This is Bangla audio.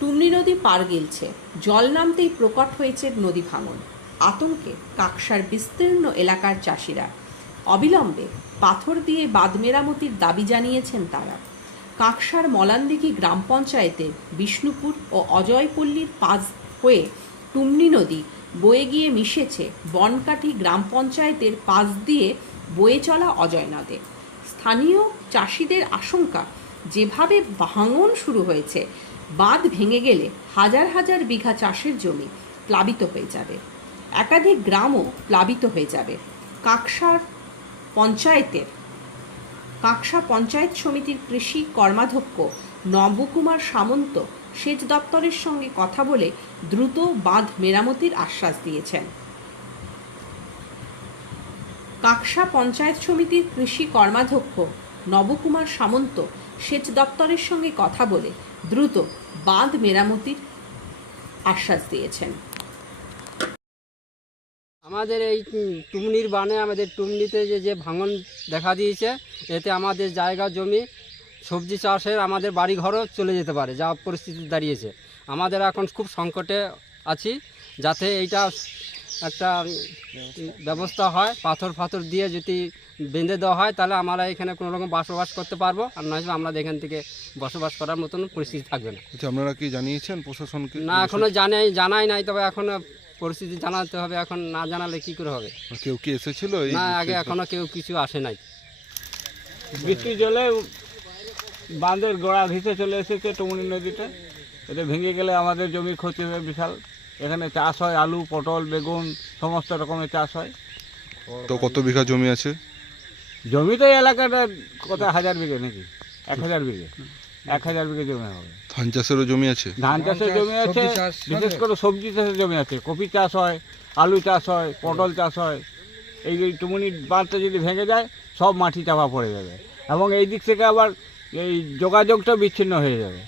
টুমনি নদী পার গিলছে, জল নামতেই প্রকট হয়েছে নদী ভাঙন। আতঙ্কে কাকসার বিস্তীর্ণ এলাকার চাষিরা অবিলম্বে পাথর দিয়ে বাঁধ মেরামতির দাবি জানিয়েছেন তারা। কাকসার মলানদিঘি গ্রাম পঞ্চায়েতের বিষ্ণুপুর ও অজয়পল্লীর পাশ হয়ে টুমনি নদী বয়ে গিয়ে মিশেছে বনকাঠি গ্রাম পঞ্চায়েতের পাশ দিয়ে বয়ে চলা অজয় নদে। স্থানীয় চাষিদের আশঙ্কা, যেভাবে ভাঙন শুরু হয়েছে, বাঁধ ভেঙে গেলে হাজার হাজার বিঘা চাষের জমি প্লাবিত হয়ে যাবে, একাধিক গ্রামও প্লাবিত হয়ে যাবে। কাকসা পঞ্চায়েত সমিতির কৃষি কর্মাধ্যক্ষ নবকুমার সামন্ত সেচ দপ্তরের সঙ্গে কথা বলে দ্রুত বাঁধ মেরামতির আশ্বাস দিয়েছেন। কাকসা পঞ্চায়েত সমিতির কৃষি কর্মাধ্যক্ষ নবকুমার সামন্ত সেচ দপ্তরের সঙ্গে কথা বলে দ্রুত বাঁধ মেরামতির আশ্বাস দিয়েছেন। আমাদের এই টুমনির বানে আমাদের টুমনিতে যে ভাঙন দেখা দিয়েছে, এতে আমাদের জায়গা জমি সবজি চাষের আমাদের বাড়িঘরও চলে যেতে পারে, যা পরিস্থিতি দাঁড়িয়েছে। আমাদের এখন খুব সংকটে আছি, যাতে এইটা একটা ব্যবস্থা হয়, পাথর দিয়ে যদি বেঁধে দেওয়া হয়, তাহলে আমরা এখানে কোনো রকম বসবাস করতে পারবো, আর নয় আমরা এখান থেকে বসবাস করার মতন পরিস্থিতি থাকবে না। আচ্ছা, আপনারা কি জানিয়েছেন প্রশাসনকে? না, এখনও জানাই নাই, তবে এখন পরিস্থিতি জানাতে হবে, এখন না জানালে কি করে হবে। কেউ কি এসেছিল? না, আগে এখনো কেউ কিছু আসে নাই। বৃষ্টি জলে বাঁধের গোড়া ঘিসে চলে এসেছে টুমনি নদীতে। এটা ভেঙে গেলে আমাদের জমি ক্ষতি হবে বিশাল। এখানে চাষ হয় আলু, পটল, বেগুন, সমস্ত রকমের চাষ হয়। তো কত বিঘা জমি আছে? জমি তো এই এলাকাটা কত হাজার বিঘে নাকি? 1000 বিঘে, 1000 বিঘে জমি হবে। ধান চাষেরও জমি আছে? ধান চাষের জমি আছে, বিশেষ করে সবজি চাষের জমি আছে। কপি চাষ হয়, আলু চাষ হয়, পটল চাষ হয়। এই টুমনি বাঁধটা যদি ভেঙে যায়, সব মাটি চাপা পড়ে যাবে, এবং এই দিক থেকে আবার এই যোগাযোগটা বিচ্ছিন্ন হয়ে যাবে।